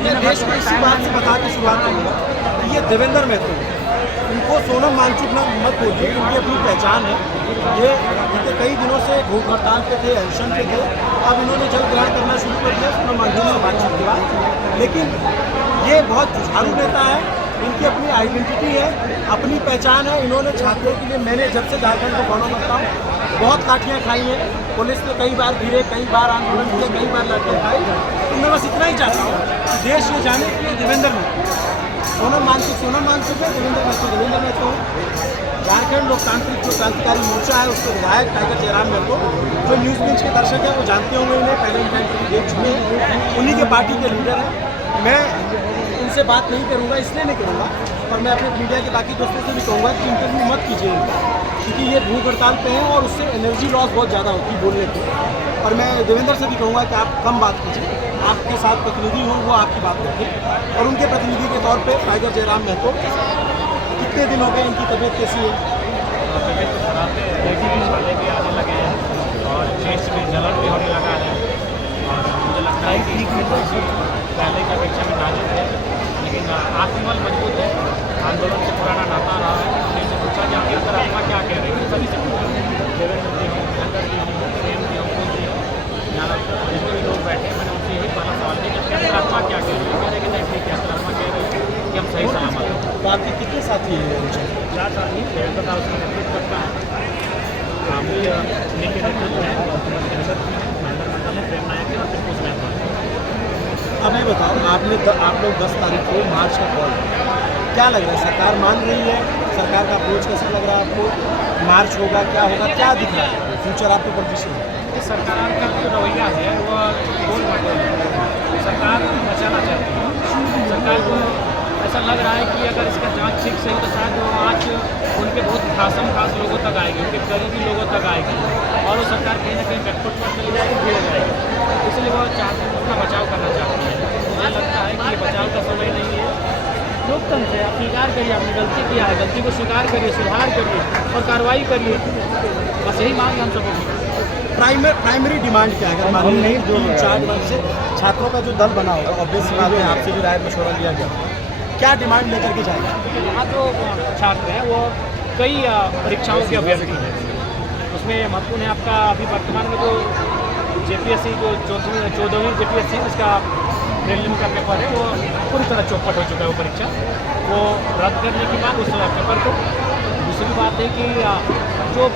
मैं देश को इसी बात से बता के शुरुआत करूँगा कि ये देवेंद्र महतो उनको सोनम वांगचुक ना मत बोलिए, उनकी अपनी पहचान है। ये बीते कई दिनों से भूख हड़ताल पे थे, अनशन पे थे, अब इन्होंने जल ग्रहण करना शुरू कर दिया सोनम वांगचुक से बातचीत के बाद। लेकिन ये बहुत जुझारू नेता है, इनकी अपनी आइडेंटिटी है, अपनी पहचान है। इन्होंने छात्रों के लिए, मैंने जब से झारखंड को फॉलो करता हूँ, बहुत लाठियाँ खाई हैं, पुलिस पे कई बार गिरे, कई बार आंदोलन किए, कई बार लाठियाँ खाई। तो मैं बस इतना ही चाहता हूँ कि देश ये जाने के लिए देवेंद्र महतो, सोनम वांगचुक है, देवेंद्र महतो झारखंड लोकतांत्रिक जो क्रांतिकारी मोर्चा है उसके विधायक टाइगर जयराम महतो, जो न्यूज़ बेंच के दर्शक हैं वो जानते होंगे, इन्हें पहले इनका इंटरव्यू देख चुके हैं, उन्हीं के पार्टी के लीडर हैं। मैं उनसे बात नहीं करूँगा, इसलिए नहीं करूँगा, और मैं अपने मीडिया के बाकी दोस्तों से भी कहूँगा कि इंटरव्यू मत कीजिए इनका, क्योंकि ये भूख हड़ताल पे हैं और उससे एनर्जी लॉस बहुत ज़्यादा होती है बोलने की। और मैं देवेंद्र से भी कहूँगा कि आप कम बात कीजिए, आपके साथ प्रतिनिधि हों वो आपकी बात रखें। और उनके प्रतिनिधि के तौर पे टाइगर जयराम महतो, कितने दिन हो गए, इनकी तबीयत कैसी है? तबीयत तो खराब है, वाले भी आने लगे हैं और चेस्ट में जलन भी होने लगा है। और मुझे लगता है कि पहले की अपेक्षा में नाजुक है, लेकिन आत्मबल मजबूत है। आंदोलन से पुराना नाता रहा है। हमने से पूछा कि आपकी अंतरात्मा क्या कह रही है, सभी से पूछा, देवेंद्र जी हों, शंकर जी हों, प्रेम जी हों, कुल जी हों, यहाँ जितने भी लोग बैठे, मैंने उनसे यही पहला सवाल किया कि आपकी अंतरात्मा क्या कह रही है। कह रहे कि नहीं, ठीक है, अंतरात्मा कह रही है कि हम सही सलामत हैं। तो आपके कितने साथी हैं उनसे? 4 साथी, देवेंद्र का उसका नेतृत्व करता है, मुख्य उन्हीं के नेतृत्व है, महेंद्र मंडल है, प्रेम नायक है और फिर कुछ महत्व। अब ये बताओ, आप लोग 10 तारीख को मार्च का कॉल, क्या लग रहा है, सरकार मान रही है? सरकार का अप्रोच कैसा लग रहा है आपको? मार्च होगा, क्या होगा, क्या दिख रहा है फ्यूचर आपको पोजिशन? सरकार का जो रवैया है वो गोल मटोल है। सरकार बचाना चाहती है। सरकार को ऐसा लग रहा है कि अगर इसका जांच ठीक से हो तो शायद वो आँच उनके बहुत खास लोगों तक आएगी, उनके करीबी लोगों तक आएगी और वो सरकार कहीं ना कहीं बैकफुट पर चली जाएगी, गिर जाएगी। इसलिए वो चाहते हैं, उसका बचाव करना चाहती है। मुझे लगता है कि ये बचाव का समय नहीं है। लोकतंत्र है, आप स्वीकार करिए, आपने गलती किया है, गलती को स्वीकार करिए, सुधार करिए और कार्रवाई करिए। बस यही मांग हम सबको की। प्राइमरी डिमांड क्या है? अगर मान लीजिए 3-4 वर्ष से छात्रों का जो दल बना होगा, ऑब्वियस बात है, आपसे भी राय मशवरा लिया गया, क्या डिमांड लेकर के जाएगा? यहाँ जो छात्र हैं वो कई परीक्षाओं के अभ्यर्थी हैं। उसमें महत्वपूर्ण है आपका अभी वर्तमान में जो JPSC जो 14वीं JPSC उसका प्रीलिम का पेपर है वो पूरी तरह चौपट हो चुका है। वो परीक्षा वो रद्द करने की मांग उस पेपर को। दूसरी बात है कि जो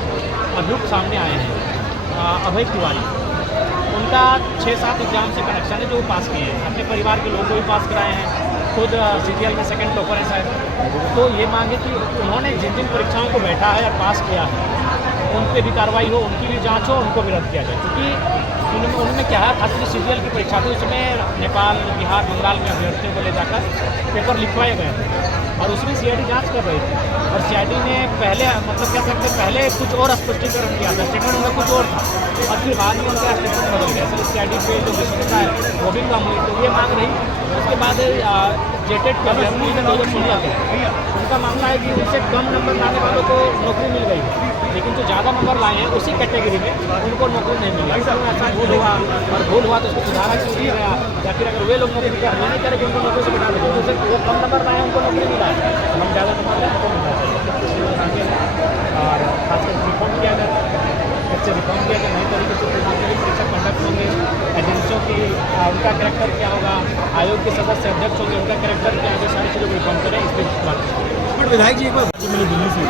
अभियुक्त सामने आए हैं अभय तिवारी, उनका 6-7 एग्जाम से कनेक्शन है जो वो पास किए हैं, अपने परिवार के लोगों को भी पास कराए हैं, खुद CGL में सेकंड टॉपर है शायद। तो ये मांग है कि उन्होंने जिन जिन परीक्षाओं को बैठा है और पास किया है उन पर भी कार्रवाई हो, उनकी भी जांच हो, उनको भी रद्द किया जाए। क्योंकि उनमें क्या है, खासकर CGL की परीक्षा थी उसमें नेपाल, बिहार, बंगाल में अभ्यर्थियों को ले जाकर पेपर लिखवाए गए थे और उसमें CID जांच कर रही थी और CID ने पहले मतलब क्या कहते हैं, पहले कुछ और स्पष्टीकरण किया था, स्टेटमेंट में कुछ और था और फिर बाद में उनका स्टेटमेंट बदल गया। सर CID पे जो विश्वसनीयता है वो भी कम हुई, तो ये मांग रही। उसके बाद JTET का उनका मामला है कि उनसे कम नंबर लाने वालों को नौकरी मिल गई, लेकिन जो ज़्यादा नंबर लाए हैं उसी कैटेगरी में उनको नौकरी नहीं मिली। ऐसा भूल हुआ और भूल हुआ तो उसको सुधारा क्यों नहीं गया, या फिर अगर वे लोग नौकरी करना नहीं करेंगे उनको नौकरी से बता देंगे, तो वो कम नंबर लाए उनको नौकरी मिला है, हम ज़्यादा नंबर लाए उनको मिलना चाहिए। और खासकर रिफॉर्म किया जाए, बच्चे रिफॉर्म किया जाए, नई तरीके से जितने भी परीक्षा कंडक्ट होंगे, एजेंसियों की उनका कैरेक्टर क्या होगा, आयोग के सदस्य अध्यक्ष होंगे उनका कैरेक्टर क्या है, सारी चीज़ों को रिफॉर्म करें, इस पर बात। बट विधायक जी, एक बार मैंने दिल्ली से,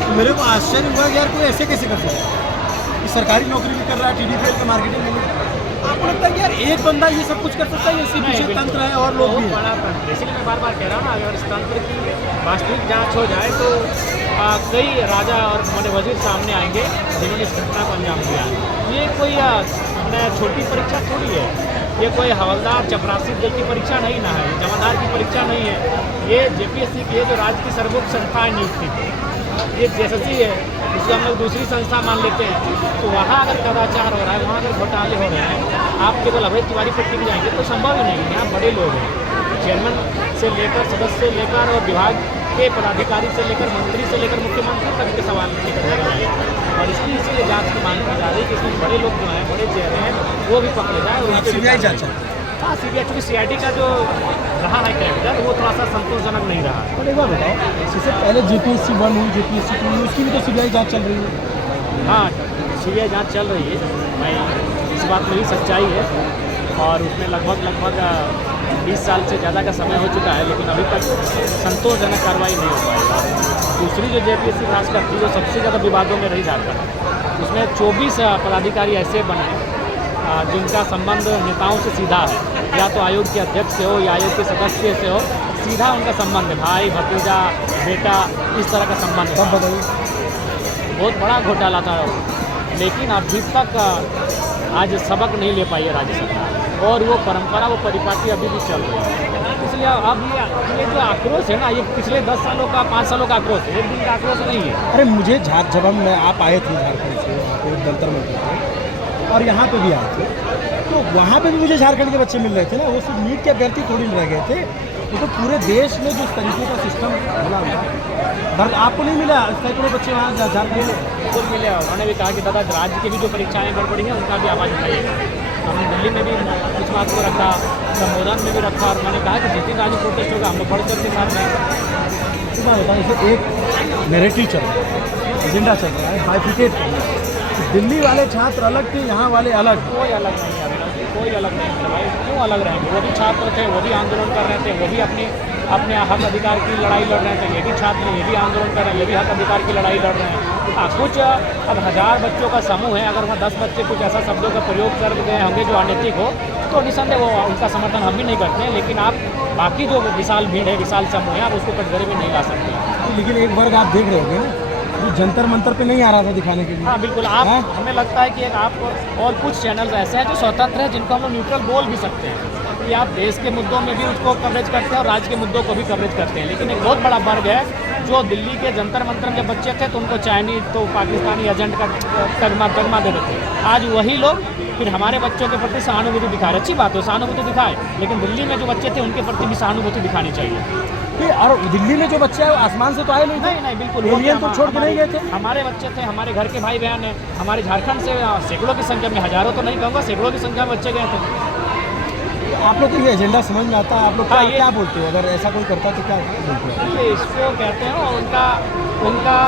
तो मेरे को आश्चर्य हुआ कि यार कोई ऐसे कैसे कर सकता है कि सरकारी नौकरी भी कर रहा है, TDPL के मार्केटिंग में, आपको लगता है कि यार एक बंदा ये सब कुछ कर सकता है? इसी पीछे तंत्र है और लोग भी हैं। बड़ा तंत्र, इसलिए मैं बार कह रहा हूँ ना, अगर इस तंत्र की वास्तविक जाँच हो जाए तो कई राजा और बड़े वजीर सामने आएंगे जिन्होंने इस घटना को अंजाम दिया। ये कोई छोटी परीक्षा थोड़ी है, ये कोई हवलदार चपरासी दल की परीक्षा नहीं ना है, जमादार की परीक्षा नहीं है। ये JPSC की है जो राज्य की सर्वोच्च संस्था है नियुक्ति की। ये JSSC है जिसको हम लोग दूसरी संस्था मान लेते हैं। तो वहाँ अगर कदाचार हो रहा है, वहाँ अगर घोटाले हो रहे हैं, आप केवल अभय तिवारी पर टिक जाएंगे तो संभव ही नहीं है। यहाँ बड़े लोग हैं, चेयरमैन से लेकर सदस्य से लेकर और विभाग के पदाधिकारी से लेकर मंत्री से लेकर मुख्यमंत्री तक के सवाल निकल जाए और इसकी इसीलिए जांच की मांग की जा रही है कि इसमें बड़े लोग जो हैं, बड़े चेहरे हैं, वो भी पकड़े जाए और CBI जांच हाँ सीबीआई एक्चुअली सीआईडी का जो रहा है कैरेक्टर वो थोड़ा सा संतोषजनक नहीं रहा। और एक बार बताओ, इससे पहले JPSC 1 हुई, JPSC 2 हुई, उसकी भी तो CBI जाँच चल रही है। हाँ सीबीआई जांच चल रही है, मैं इस बात में ही सच्चाई है, और उसमें लगभग 20 साल से ज़्यादा का समय हो चुका है, लेकिन अभी तक संतोषजनक कार्रवाई नहीं हो पाई। दूसरी जो JPSC खास करती है, जो सबसे ज़्यादा विवादों में रही झारखंड, उसमें 24 पदाधिकारी ऐसे बने जिनका संबंध नेताओं से सीधा है, या तो आयोग के अध्यक्ष से हो या आयोग के सदस्य से हो, सीधा उनका संबंध है, भाई भतीजा बेटा, इस तरह का संबंध है। सब बताइए। बहुत बड़ा घोटाला था, लेकिन अभी तक आज सबक नहीं ले पाई है राज्य सरकार, और वो परंपरा, वो परिपाटी अभी भी चल रही है। इसलिए अब ये जो आक्रोश है ना, ये पिछले 10 सालों का 5 सालों का आक्रोश है, एक दिन का आक्रोश नहीं है। अरे मुझे जब हम आप आए थे झारखंड से, यहाँ पे जंतर मंतर थे और यहाँ पे भी आए थे, तो वहाँ पे भी मुझे झारखंड के बच्चे मिल रहे थे ना, वो सिर्फ नीट के अभ्यर्थी थोड़ी रह गए थे, वो तो पूरे देश में जो तरीके का सिस्टम बना हुआ दर्द आपको नहीं मिला? सैकड़ों बच्चे वहाँ झारखंड में खुद मिले, उन्होंने भी कहा कि दादा राज्य की भी जो परीक्षाएँ गड़बड़ी हैं उनका भी आवाज़ उठाइएगा। हमने दिल्ली में भी कुछ बात को रखा, संबोधन में भी रखा, और मैंने कहा कि जिस दिन राज्य प्रोटेस्ट होगा हम लोग बढ़ चढ़ के साथ रहेंगे। तो मैं बताऊँ, इसे एक नैरेटिव चल रहा है, एजेंडा चल रहा है, बाइफिकेट करना है। दिल्ली वाले छात्र अलग थे, यहाँ वाले अलग। कोई अलग नहीं है अभिनव जी, कोई अलग नहीं है भाई, क्यों अलग रहेंगे? वो भी छात्र थे, वो भी आंदोलन कर रहे थे, वो भी अपने हक अधिकार की लड़ाई लड़ रहे थे, ये भी छात्र, ये भी आंदोलन कर रहे हैं, ये भी हक अधिकार की लड़ाई लड़ रहे हैं। कुछ अब 1000 बच्चों का समूह है, अगर वहाँ 10 बच्चे कुछ ऐसा शब्दों का प्रयोग कर गए होंगे जो अनैतिक हो, तो निसंदेह वो उनका समर्थन हम भी नहीं करते हैं, लेकिन आप बाकी जो विशाल भीड़ है, विशाल समूह है, आप उसको कटघरे में नहीं ला सकते। लेकिन एक वर्ग आप देख रहे होंगे ना, ये जंतर मंतर पे नहीं आ रहा था दिखाने के लिए। हाँ बिल्कुल, आप हमें लगता है कि एक आप और कुछ चैनल्स ऐसे हैं जो स्वतंत्र हैं, जिनको हम लोग न्यूट्रल बोल भी सकते हैं कि आप देश के मुद्दों में भी उसको कवरेज करते हैं और राज्य के मुद्दों को भी कवरेज करते हैं। लेकिन एक बहुत बड़ा वर्ग है जो दिल्ली के जंतर मंतर में बच्चे थे तो उनको चाइनीज, तो पाकिस्तानी एजेंट का तगमा दे देते हैं। आज वही लोग फिर हमारे बच्चों के प्रति सहानुभूति दिखा रहे। अच्छी बात है, सहानुभूति दिखाए, लेकिन दिल्ली में जो बच्चे थे उनके प्रति भी सहानुभूति दिखानी चाहिए। और दिल्ली में जो बच्चे हैं वो आसमान से तो आए नहीं थे। नहीं बिल्कुल, एलियन तो छोड़ के नहीं गए थे। हमारे बच्चे थे, हमारे घर के भाई बहन हैं, हमारे झारखंड से सैकड़ों की संख्या में, हजारों तो नहीं कहूँगा, सैकड़ों की संख्या में बच्चे गए थे। आप लोग को ये एजेंडा समझ में आता है? आप लोग क्या बोलते हो अगर ऐसा कोई करता तो क्या बोलते हो? ये इसको कहते हैं, उनका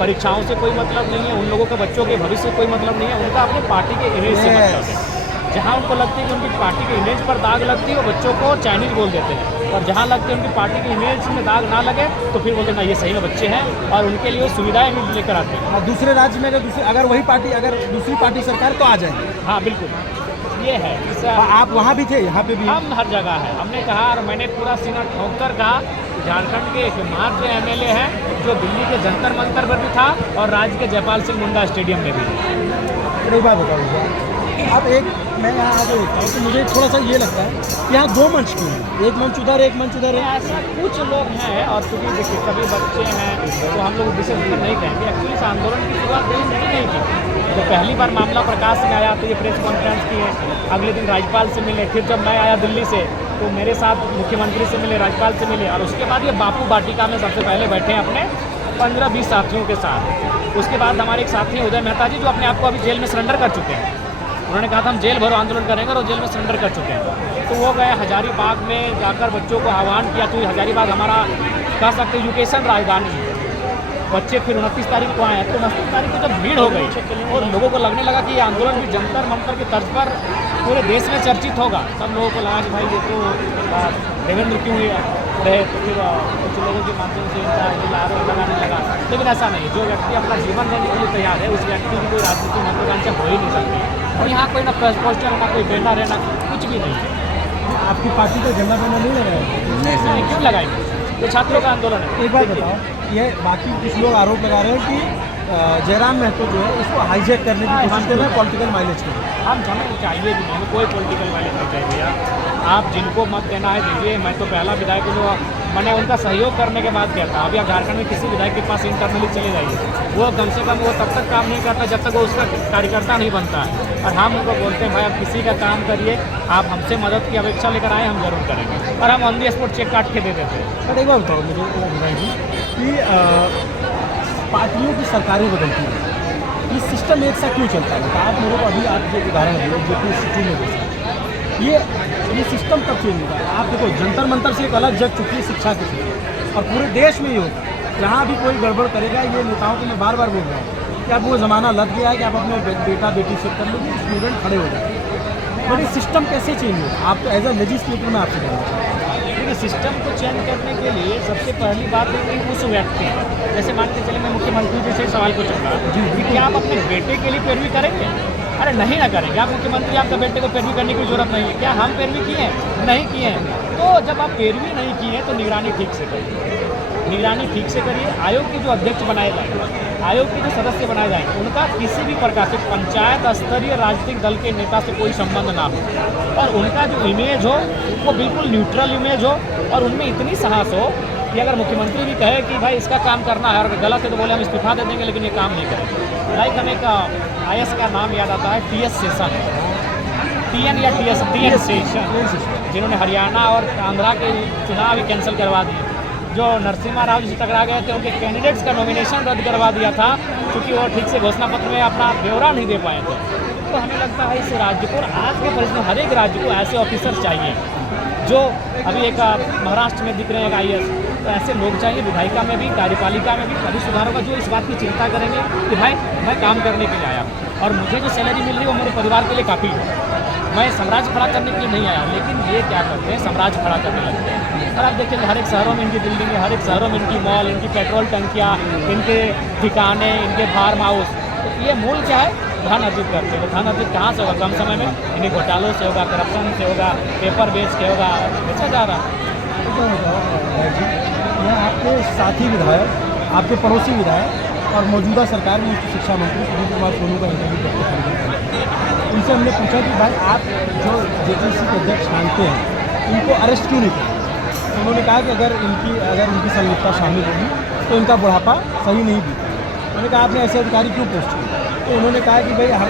परीक्षाओं से कोई मतलब नहीं है, उन लोगों के बच्चों के भविष्य से कोई मतलब नहीं है, उनका अपने पार्टी के इमेज से मतलब है। जहाँ उनको लगती है कि उनकी पार्टी के इमेज पर दाग लगती है, वो बच्चों को चाइनीज बोल देते हैं, और जहाँ लगती है उनकी पार्टी के इमेज में दाग ना लगे तो फिर बोलते हैं ना ये सही में बच्चे हैं, और उनके लिए सुविधाएं भी लेकर आते हैं। और दूसरे राज्य में अगर वही पार्टी, अगर दूसरी पार्टी सरकार तो आ जाएंगे। हाँ बिल्कुल, ये है। आप वहाँ भी थे, यहाँ पे भी? हम हर जगह है। हमने कहा, और मैंने पूरा सीना ठोक कर कहा, झारखंड के एकमात्र MLA हैं जो दिल्ली के जंतर मंतर पर भी था और राज्य के जयपाल सिंह मुंडा स्टेडियम में भी। एक बात बताऊँ, अब मैं यहाँ आगे देखता हूँ तो मुझे थोड़ा सा ये लगता है कि यहाँ 2 मंच क्यों हैं? एक मंच उधर, एक मंच उधर है। ऐसा कुछ लोग हैं, और क्योंकि देखिए सभी बच्चे हैं तो हम लोग विशेष रूप नहीं कहेंगे। एक्चुअली इस आंदोलन की शुरुआत दिल्ली से नहीं की। तो पहली बार मामला प्रकाश में आया तो ये प्रेस कॉन्फ्रेंस की है, अगले दिन राज्यपाल से मिले, फिर जब मैं आया दिल्ली से तो मेरे साथ मुख्यमंत्री से मिले, राज्यपाल से मिले, और उसके बाद ये बापू वाटिका में सबसे पहले बैठे हैं अपने 15-20 साथियों के साथ। उसके बाद हमारे एक साथी हैं उदय मेहता जी, जो अपने आप को अभी जेल में सरेंडर कर चुके हैं। उन्होंने कहा था हम जेल भरो आंदोलन करेंगे, और जेल में सरेंडर कर चुके हैं। तो वो गए हजारीबाग में जाकर बच्चों को आह्वान किया। तो हजारीबाग हमारा कह सकते एजुकेशन राजधानी है। बच्चे फिर 29 तारीख को आए हैं, तो 29 तारीख को जब भीड़ हो गई और लोगों को लगने लगा कि ये आंदोलन भी जंतर मंतर की तर्ज पर पूरे देश में चर्चित होगा, सब लोगों को लगा कि भाई ये तो देवेंद्र क्यों रहे, तो फिर कुछ लोगों के माध्यम से इनका आरोप लगाने लगा। लेकिन ऐसा नहीं, जो व्यक्ति अपना जीवन देने के लिए तैयार है उस व्यक्ति की कोई राजनीतिक महत्वाकांक्षा हो ही नहीं सकती। और यहाँ कोई ना पोस्टर, ना कोई बैनर है, ना कुछ भी नहीं है। आपकी पार्टी का झंडा बैनर नहीं लगाया? नहीं, क्यों लगाएंगे? ये छात्रों का आंदोलन है। एक बात बताओ, ये बाकी कुछ लोग आरोप लगा रहे हैं कि जयराम महतो जो है इसको हाईजैक करने की कोशिश कर रहे हैं पॉलिटिकल माइलेज के लिए। हम हमें चाहिए भी नहीं, कोई पॉलिटिकल माइलेज नहीं चाहिए भैया। आप जिनको मत देना है दीजिए। मैं तो पहला विधायक जो मैंने उनका सहयोग करने के बाद कहता हूँ, अभी आप झारखंड में किसी विधायक के पास इंटरनली चले जाइए, वो कम से कम वो तब तक काम नहीं करता जब तक वो उसका कार्यकर्ता नहीं बनता है। और हम उनको बोलते हैं भाई आप किसी का काम करिए, आप हमसे मदद की अपेक्षा लेकर आए, हम जरूर करेंगे, और हम ऑन दी स्पॉट चेक काट के दे देते हैं। बट एक बार बताओ मुझे कि पार्टियों की सरकारें बदलती हैं, ये सिस्टम एक साथ क्यों चलता है? आप मेरे को अभी आप जो उदाहरण दिए JPSC 2 में जैसा ये सिस्टम कब चेंज होगा? आप देखो, जंतर मंतर से एक अलग जग चुकी है शिक्षा के क्षेत्र, और पूरे देश में ही होगा। जहाँ भी कोई गड़बड़ करेगा, ये नेताओं को मैं बार बार बोल रहा हूँ कि अब वो ज़माना लग गया है कि आप अपने बेटा बेटी से कर लो, स्टूडेंट खड़े हो जाए। बट ये सिस्टम कैसे चेंज होगा? आप एज ए लेजिस्लेटर में आपसे कहना चाहूँगा। देखिए, सिस्टम को चेंज करने के लिए सबसे पहली बात है कि उस व्यक्ति, जैसे मान के चले मैं मुख्यमंत्री जी से सवाल पूछूंगा कि क्या आप अपने बेटे के लिए पैरवी करेंगे? अरे नहीं ना करेंगे। आप मुख्यमंत्री, आपका बेटे को पैरवी करने की जरूरत नहीं है। क्या हम पैरवी किए हैं? नहीं किए हैं। तो जब आप पैरवी नहीं किए हैं तो निगरानी ठीक से करिए, निगरानी ठीक से करिए। आयोग के जो अध्यक्ष बनाए जाएंगे, आयोग के जो सदस्य बनाए जाएंगे, उनका किसी भी प्रकार से पंचायत स्तरीय राजनीतिक दल के नेता से कोई संबंध ना हो, और उनका जो इमेज हो वो बिल्कुल न्यूट्रल इमेज हो, और उनमें इतनी साहस हो कि अगर मुख्यमंत्री भी कहे कि भाई इसका काम करना है, अगर गलत है तो बोले हम इस्तीफा दे देंगे, लेकिन ये काम नहीं करेंगे। लाइक हमें एक IS का नाम याद आता है, TS सेशन, TN या TN सेशन, जिन्होंने हरियाणा और आंध्रा के चुनाव ही कैंसिल करवा दिए। जो नरसिम्हा राव जी से टकरा गए थे, उनके कैंडिडेट्स का नॉमिनेशन रद्द करवा दिया था क्योंकि वो ठीक से घोषणा पत्र में अपना ब्यौरा नहीं दे पाए थे। तो हमें लगता है इस राज्य को, आज के परिस्थिति में हर एक राज्य को ऐसे ऑफिसर्स चाहिए जो अभी एक महाराष्ट्र में दिख रहे हैं IS, तो ऐसे लोग चाहिए विधायिका में भी, कार्यपालिका में भी, सभी सुधारों का, जो इस बात की चिंता करेंगे कि भाई मैं काम करने के लिए आया और मुझे जो सैलरी मिल रही है वो मेरे परिवार के लिए काफ़ी है, मैं साम्राज्य खड़ा करने के लिए नहीं आया। लेकिन ये क्या करते हैं, साम्राज्य खड़ा करने लगते हैं। और आप देखिए हर एक शहरों में इनकी बिल्डिंगें, हर एक शहरों में इनकी मॉल, इनकी पेट्रोल टंकियाँ, इनके ठिकाने, इनके फार्म हाउस। तो ये मूल क्या है? धन अर्जित करते हैं। धन अर्जित कहाँ से होगा? कम समय में इन्हीं घोटालों से होगा, करप्शन से होगा, पेपर बेच के होगा, बेचा जा रहा है। मैं आपके साथी विधायक, आपके पड़ोसी विधायक और मौजूदा सरकार में उच्च शिक्षा मंत्री सुनील कुमार सोनू का इंटरव्यू करते हैं। उनसे हमने पूछा कि भाई आप जो JPSC के अध्यक्ष मानते हैं, इनको अरेस्ट क्यों नहीं किया? तो उन्होंने कहा कि अगर उनकी संलिप्तता शामिल होगी तो इनका बुढ़ापा सही नहीं बीता। उन्होंने कहा आपने ऐसे अधिकारी क्यों पोस्ट किए? तो उन्होंने कहा कि भाई हम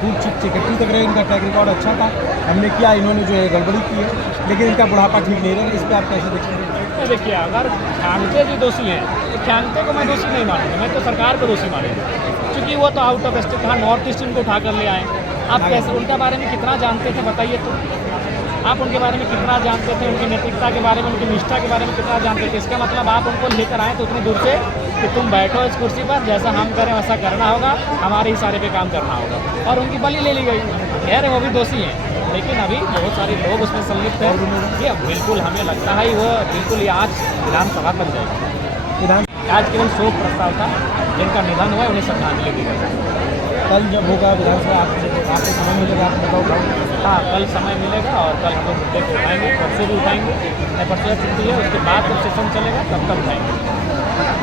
पूर्व चीफ सेक्रेटरी तक रहे, इनका ट्रैक रिकॉर्ड अच्छा था, हमने किया, इन्होंने जो है गड़बड़ी की है, लेकिन इनका बुढ़ापा ठीक नहीं रहा। इस पर आप कैसे देखेंगे? तो देखिए, अगर ख्यांगते जो दोषी हैं, तो ख्यांगते को मैं दोषी नहीं मानूंगा, मैं तो सरकार को दोषी मानूंगा, क्योंकि वो तो आउट ऑफ स्टेट, कहाँ नॉर्थ ईस्ट उनको उठा कर ले आए। आप कैसे उनके बारे में कितना जानते थे बताइए? तो आप उनके बारे में कितना जानते थे, उनकी नैतिकता के बारे में, उनकी निष्ठा के बारे में कितना जानते थे? इसका मतलब आप उनको लेकर आए तो उतनी दूर से कि तुम बैठो इस कुर्सी पर, जैसा हम करें वैसा करना होगा, हमारे इशारे पे काम करना होगा, और उनकी बलि ले ली गई। खैर वो भी दोषी हैं, लेकिन अभी बहुत सारे लोग उसमें संलिप्त हैं। ये बिल्कुल हमें लगता है वो बिल्कुल ये आज विधानसभा तक जाएगा। आज केवल शोक प्रस्ताव था, जिनका निधन हुआ उन्हें श्रद्धांजलि दी गई। कल जब होगा विधानसभा, आपको समय मिलेगा, आप बताओ। हाँ, कल समय मिलेगा और कल हम लोग मुद्दे को उठाएंगे, परसों भी उठाएंगे। परसों छुट्टी है, उसके बाद जब सेशन चलेगा तब तक उठाएंगे।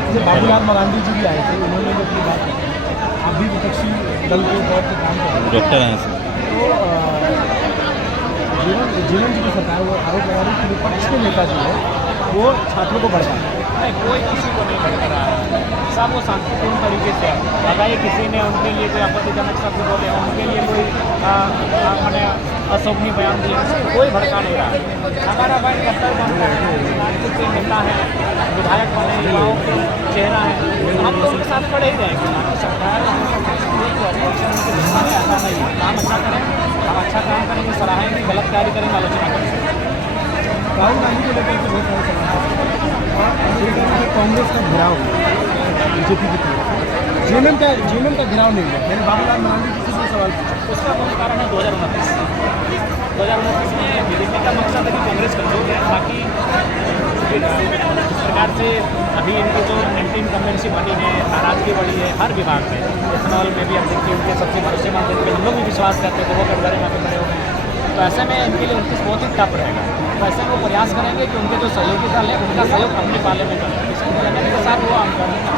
जैसे बाबूलाल मरांडी जी भी आए थे, उन्होंने भी अपनी बात की, आप भी विपक्षी दल के तौर पर काम कर रहे हैं, डॉक्टर हैं सर। तो जीवन जी की सरकार वो आरोप लगा रही है कि विपक्ष के नेता जो है वो छात्रों को भड़का रहे हैं। नहीं, कोई किसी को नहीं भड़का रहा है, सब वो शांतिपूर्ण तरीके से। अगर किसी ने उनके लिए कोई आपत्तिजनक शब्द बोले, उनके लिए कोई मैंने अशोभनीय बयान दिया, कोई भड़का नहीं रहा। हमारा भाई कर्तव्य बनता है, राजनीतिक के नेता है, विधायक बने, युवाओं के चेहरा है, तो हम तो उनके साथ खड़े ही रहेंगे। सरकार ऐसा नहीं है, काम अच्छा करें, हम अच्छा काम करेंगे, सराहेंगे, गलत कार्य करेंगे, आलोचना करेंगे। राहुल गांधी को लेकर के बहुत सारे सवाल और कांग्रेस का घिराव बीजेपी की तरफ, जेएमएम का घिराव नहीं हुआ। मैंने बाबूलाल मरांडी जी से भी सवाल पूछा, उसका मूल कारण है 2029 में बीजेपी का मकसद है कि कांग्रेस कमजोर है, ताकि जिस प्रकार से अभी इनकी जो एंटी इनकम्बेंसी बनी है, नाराजगी बढ़ी है हर विभाग में, इथेनॉल में भी अब देखिए उनके सबसे भरोसेमंद थे, हम लोग भी विश्वास करते थे, वो कटघरे में खड़े हो गए हैं। तो ऐसे में इनके लिए 29 बहुत ही टफ रहेगा। तो ऐसे में वो प्रयास करेंगे कि उनके जो सहयोगी दल है उनका सहयोग अपने पाले में करें। इसके के साथ वो हम करेंगे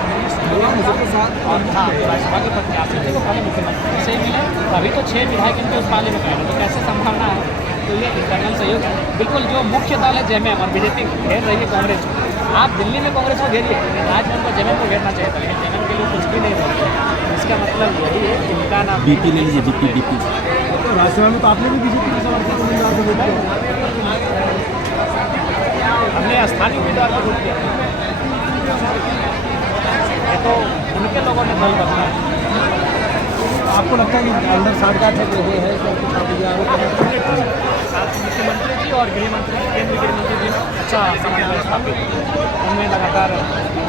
और हाँ, राज्यसभा के प्रत्याशी थे वो पहले मुख्यमंत्री से ही मिले, अभी तो 6 विधायक इनके उस पाले में गए, तो कैसे संभावना है? तो ये इंटरनल सहयोग है। बिल्कुल जो मुख्य दल है जेएमएम और बीजेपी घेर रही है कांग्रेस को, आप दिल्ली में कांग्रेस को घेरिए, आज में उनको जेएमएम को घेरना चाहिए था, लेकिन जेएमएम के लिए कुछ भी नहीं बोलते। इसका मतलब यही है कि उनका नाम BP ले लीजिए, BP। तो राज्यसभा में तो आपने भी बीजेपी के सवाल किया, उम्मीदवार को वोट किया, हमने स्थानीय उम्मीदवार को वोट किया। ये तो उनके लोगों ने दल बदला है। आपको लगता है कि अंदर साठगांठ है कि ये है कि कुछ आप ये आरोप लगाते हैं? मुख्यमंत्री जी और गृह मंत्री, केंद्रीय गृह मंत्री जी अच्छा समन्वय स्थापित है। उनमें लगातार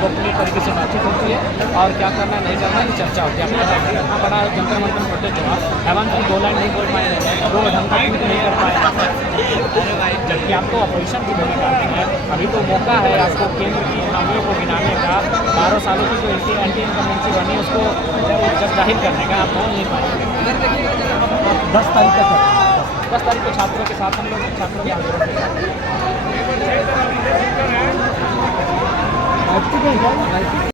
गोपनीय तरीके से बातचीत होती है और क्या करना है नहीं करना है चर्चा होती है। आपने देखा इतना बड़ा जंतर मंतर प्रोटेस्ट हुआ, हेमंत जी 2 लाइन नहीं बोल पाए, वो ढंग का ट्वीट नहीं कर पाए, जबकि आपको अपोजिशन की भूमिका है। अभी तो मौका है आपको केंद्र की खामियों को गिनाने का, 12 सालों की जो एंटी इनकम्बेंसी बनी उसको जब जाहिर करने का, आप बोल नहीं पाएंगे। 10 तारीख तक है। 10 तारीख को छात्रों के साथ हम लोग छात्रों के आंदोलन के साथ एक्टिव है क्या? एक्टिव